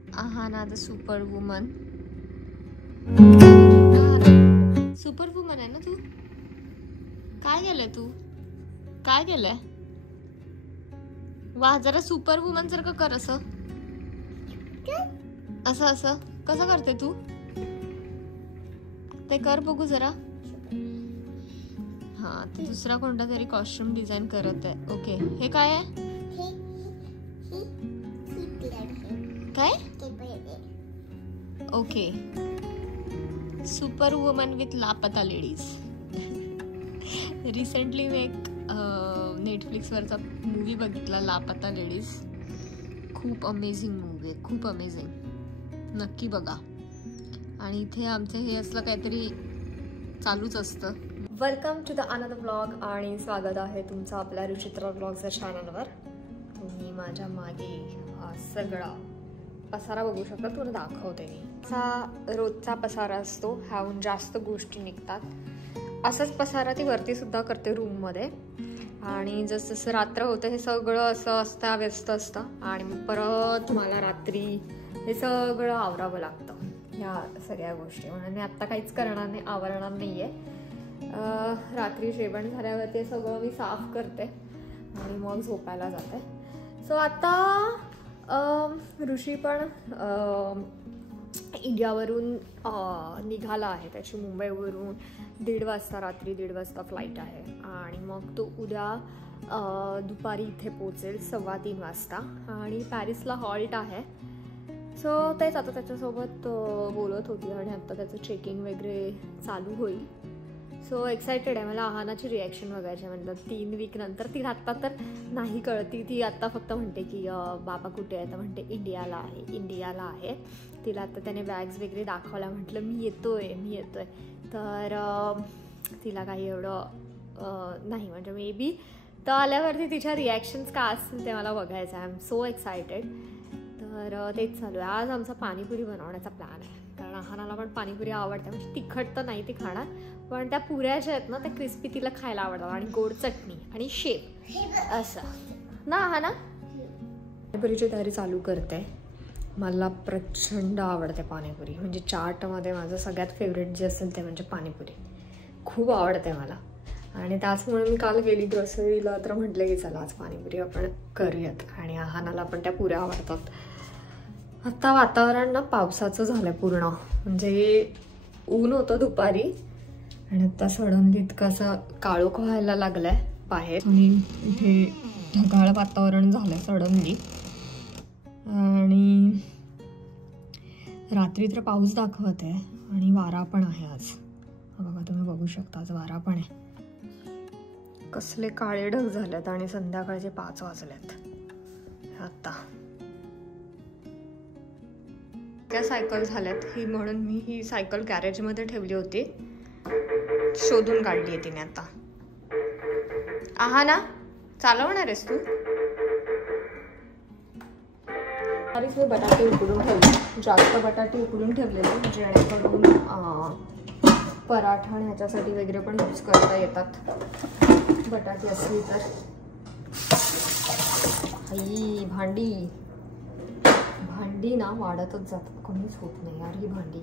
Ahana the super woman. Super woman आहे ना तू? काय केलंय तू? काय केलंय? वाह, जरा सुपर वुमन सारखं कर. असं असं असं कसं करते तू? ते कर बघू जरा. हा, ते दुसरा कोणता तरी कॉस्ट्युम डिझाईन करत आहे. ओके, हे काय आहे? काय? ओके, सुपर वुमन विथ लापता लेडीज. रिसेंटली मी एक नेटफ्लिक्सवरचा मूवी बघितला, लापता लेडीज. खूप अमेझिंग मूवी आहे, खूप अमेझिंग. नक्की बघा. आणि इथे आमचं हे असलं काहीतरी चालूच असतं. Welcome to the another vlog आणि स्वागत आहे तुमचं आपल्या रुचित्रा व्लॉगच्या चॅनलवर. तुम्ही माझ्या मागे हा सगळा पसारा बघू शकता. तुला दाखवते मी. रोजचा पसारा असतो, ह्याहून जास्त गोष्टी निघतात. असंच पसारा ती वरती सुद्धा करते रूममध्ये. आणि जसं जसं रात्र होतं हे सगळं असं अस्ताव्यस्त असतं आणि परत मला रात्री हे सगळं आवरावं लागतं, ह्या सगळ्या गोष्टी. म्हणून मी आत्ता काहीच करणार नाही, आवरणार नाही आहे. रात्री जेवण झाल्यावरती सगळं मी साफ करते आणि मग झोपायला जाते. सो आता ऋषी पण इंडियावरून निघाला आहे. त्याची मुंबईवरून 1:30 वाजता, रात्री 1:30 वाजता फ्लाईट आहे. आणि मग तो उद्या दुपारी इथे पोचेल 2:15 वाजता. आणि पॅरिसला हॉल्ट आहे. सो तेच आता त्याच्यासोबत बोलत होती आणि आता त्याचं चेकिंग वगैरे चालू होईल. सो एक्सायटेड आहे. मला आहानाची रिॲक्शन बघायची. म्हणजे 3 वीक नंतर. ती आत्ता तर नाही कळती. ती आत्ता फक्त म्हणते की बाबा कुठे आहे? तर म्हणते इंडियाला आहे, इंडियाला आहे. तिला आता त्याने बॅग्स वगैरे दाखवल्या. म्हटलं मी येतोय. तर तिला काही एवढं नाही, म्हणजे मे बी तर आल्यावरती तिच्या रिॲक्शन्स काय असतील ते मला बघायचं आहे. I am so excited. तर तेच चालू आहे. आज आमचा पाणीपुरी बनवण्याचा प्लॅन आहे, कारण आहानाला पण पाणीपुरी आवडते. म्हणजे तिखट तर नाही ती खाणार, पण त्या पुऱ्या ज्या आहेत ना त्या क्रिस्पी तिला खायला आवडतात. आणि गोड चटणी आणि शेव असं ना. आहाना पाणीपुरीची तयारी चालू करते. मला प्रचंड आवडते पाणीपुरी. म्हणजे चाटमध्ये माझं सगळ्यात फेवरेट जे असेल ते म्हणजे पाणीपुरी. खूप आवडते मला. आणि त्याचमुळे मी काल गेली ग्रोसरीला, तर म्हटलं की चला आज पाणीपुरी आपण करूयात. आणि आहानाला पण त्या पुऱ्या आवडतात. आता वातावरण ना पावसाचं झालं पूर्ण. म्हणजे ऊन होतं दुपारी आणि आता सडनली इतकं असं काळोख व्हायला लागलाय बाहेर. आणि इथे ढगाळ वातावरण झालंय सडनली. आणि रात्री तर पाऊस दाखवत आहे आणि वारा पण आहे आज. बघा, तुम्ही बघू शकता आज वारा पण आहे. कसले काळे ढग झालेत आणि संध्याकाळचे 5 वाजलेत आता. त्या सायकल झाल्यात ही, म्हणून मी ही सायकल गॅरेजमध्ये ठेवली होती. शोधून काढली आहे तिने आता. आहाना चालवणार आहेस तू? आधीच मी बटाटे उकडून ठेवले. जास्त बटाटे उकडून ठेवलेले जेणेकरून पराठा आणि ह्याच्यासाठी वगैरे पण यूज करता येतात बटाटे असली तर. ही भांडी ना वाढतच जातात, कमीच होत नाही यार ही भांडी.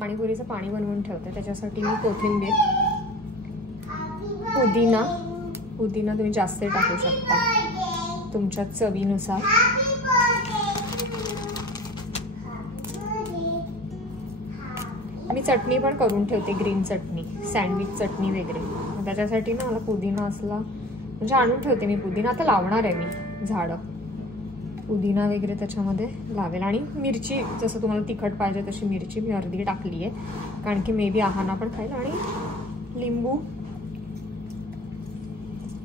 पाणीपुरीचं पाणी बनवून ठेवते. त्याच्यासाठी मी कोथिंबीर, पुदिना तुम्ही जास्त टाकू शकता तुमच्या चवीनुसार. मी चटणी पण करून ठेवते, ग्रीन चटणी, सँडविच चटणी वगैरे. त्याच्यासाठी ना मला पुदिना असला म्हणजे आणून ठेवते मी पुदिना. आता लावणार आहे मी झाडं. पुदिना वगैरे त्याच्यामध्ये लावेल आणि मिरची जसं तुम्हाला तिखट पाहिजे तशी मिरची मी अर्धी टाकली आहे, कारण की मे बी आहाना पण खाईल. आणि लिंबू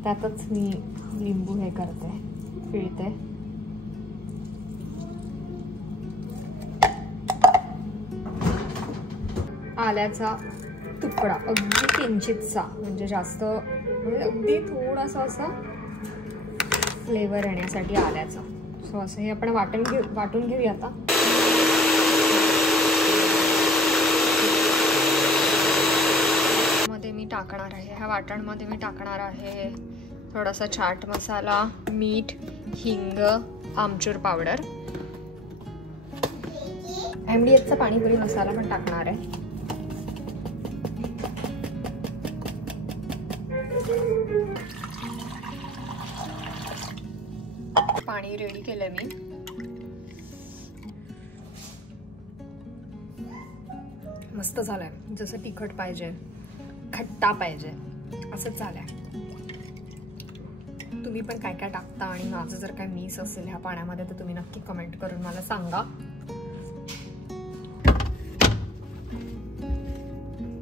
त्यातच मी लिंबू हे करते, पिळते. आल्याचा तुकडा अगदी किंचितचा, म्हणजे जास्त म्हणजे अगदी थोडासा असा फ्लेवर येण्यासाठी आल्याचा. सो असं हे आपण वाटून घेऊया आता. मध्ये मी टाकणार आहे, ह्या वाटणमध्ये मी टाकणार आहे थोडासा चाट मसाला, मीठ, हिंग, आमचूर पावडर, MDHचा पाणीपुरी मसाला पण टाकणार आहे. पाणी रेडी केलंय मी. मस्त झालंय, जसं तिखट पाहिजे, खट्टा पाहिजे असंच झालंय. तुम्ही पण काय काय टाकता आणि माझं जर काय मिस असेल ह्या पाण्यामध्ये तर तुम्ही नक्की कमेंट करून मला सांगा.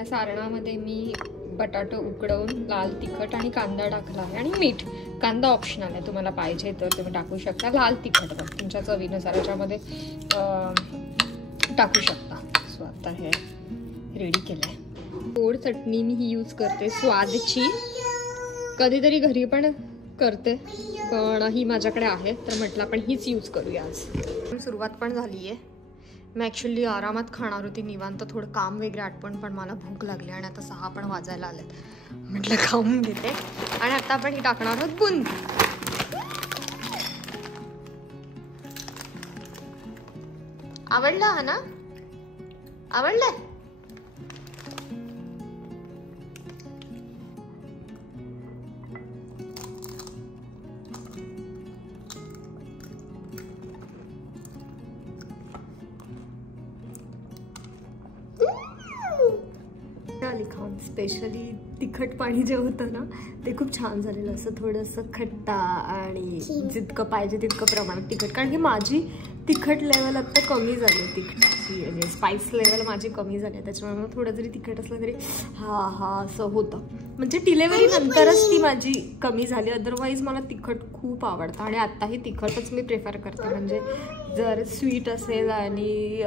सारणामध्ये मी बटाटा उकडवून लाल तिखट आणि कांदा टाकला आहे आणि मीठ. कांदा ऑप्शनल आहे, तुम्हाला पाहिजे तर तुम्ही टाकू शकता. लाल तिखट पण तुमच्या चवीनुसार याच्यामध्ये टाकू शकता. सो आता हे रेडी केलं आहे. गोड चटणी मी ही यूज करते स्वादची, कधीतरी घरी पण करते पण ही माझ्याकडे आहे तर म्हटलं आपण हीच यूज करूया आज. सुरुवात पण झाली आहे. मी ॲक्च्युली आरामात खाणार होती निवांत, थोडं काम वगैरे आटपण, पण मला भूक लागली आणि आता 6 पण वाजायला आलेत. म्हटलं खाऊन घेते. आणि आता आपण ही टाकणार आहोत बुंदी. आवडलं हा ना? आवडलंय? खाऊन स्पेशली तिखट पाणी जे होतं ना ते खूप छान झालेलं, असं थोडंसं खट्टा आणि जितकं पाहिजे तितकं प्रमाणात तिखट. कारण की माझी तिखट लेवल आता कमी झाली, तिखटाची म्हणजे स्पाइस लेवल माझी कमी झाली, त्याच्यामुळे मग थोडं जरी तिखट असलं तरी हा असं होतं. म्हणजे डिलेव्हरी नंतरच ती माझी कमी झाली, अदरवाईज मला तिखट खूप आवडतं आणि आत्ताही तिखटच मी प्रेफर करते. म्हणजे जर स्वीट असेल आणि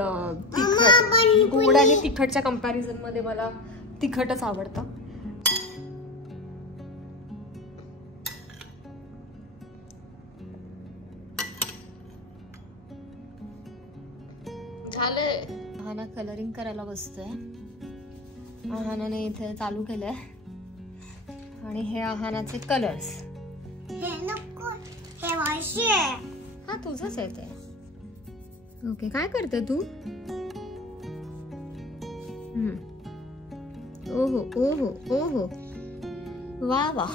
तिखट, गोड आणि तिखटच्या कंपॅरिझनमध्ये मला तिखटच आवडतं. झालंय. आहाना कलरिंग करायला बसतोय. आहानाने इथे चालू केलंय आणि हे आहानाचे कलर्स. हा तुझंच आहे ते. ओके, काय करते तू? ओहो ओहो ओहो, वा वा.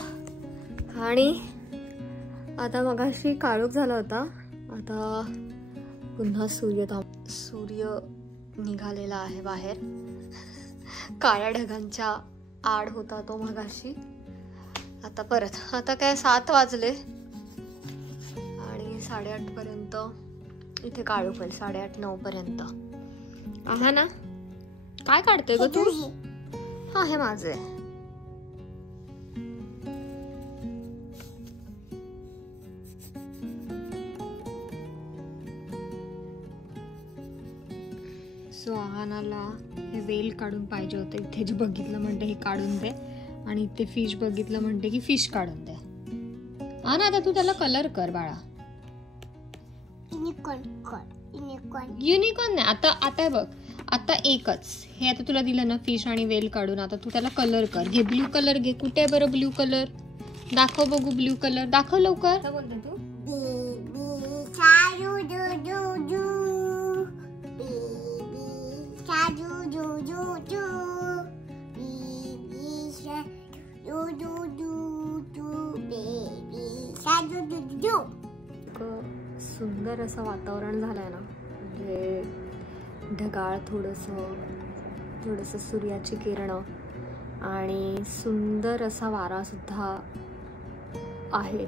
आणि आता मगाशी काळोख झाला होता, आता पुन्हा सूर्य निघालेला आहे बाहेर. काळ्या ढगांच्या आड होता तो मगाशी, आता परत. आता काय 7 वाजले आणि 8:30 पर्यंत इथे काळोख होईल, 8:30-9 पर्यंत. आहा ना, काय काढते ग तू? हा हे माझे. सो आहानाला हे वेल काढून पाहिजे होते. इथे जे बघितलं म्हणते हे काढून दे, आणि इथे फिश बघितलं म्हणते की फिश काढून दे. हा ना, आता तू त्याला कलर कर बाळा. युनिकॉर्न नाही, आता बघ, आता एकच हे आता तुला दिलं ना फिश आणि वेल काढून. आता तू त्याला कलर कर. घे ब्ल्यू कलर घे. कुठे आहे बरं ब्ल्यू कलर? दाखव बघू ब्ल्यू कलर, दाखव लवकर. काय बोलते तू? सुंदर असं वातावरण झालंय ना, म्हणजे ढगाळ, थोडंसं सूर्याची किरणं आणि सुंदर असा वारा सुद्धा आहे.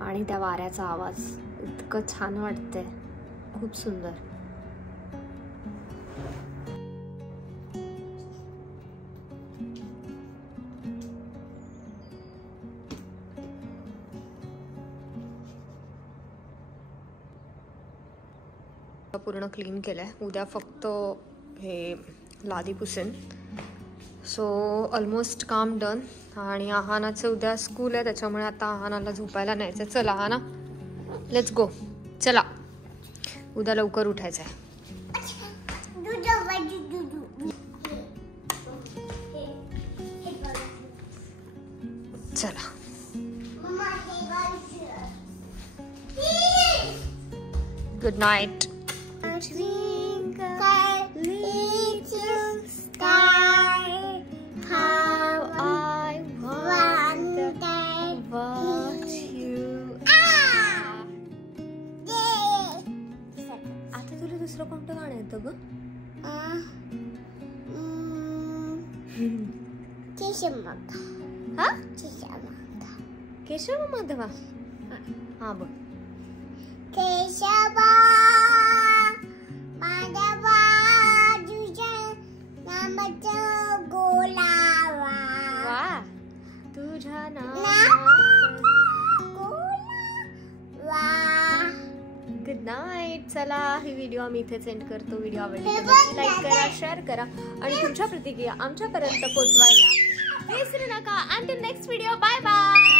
आणि त्या वाऱ्याचा आवाज इतकं छान वाटतंय, खूप सुंदर. पूर्ण क्लीन केलंय. उद्या फक्त हे लादी पुसेन. सो ऑलमोस्ट काम डन. आणि आहानाचं उद्या स्कूल आहे, त्याच्यामुळे आता आहानाला झोपायला न्यायचं. चला आहाना, लेट्स गो. चला, उद्या लवकर उठायचं आहे. चला. Good night. आता तुला दुसरं कोणतं गाणं येतं ग? केशव माधवा. हा बघ. केशवा माधवा तुझ्या नामाचं गोलावा. वा, तुझ्या नामाचं गोलावा. Good night. चला, ही व्हिडिओ आम्ही इथे सेंड करतो. व्हिडिओ आवडली तर लाईक करा, शेअर करा आणि तुमच्या प्रतिक्रिया आमच्यापर्यंत पोहोचवायला विसरू नका. Until next video. Bye bye.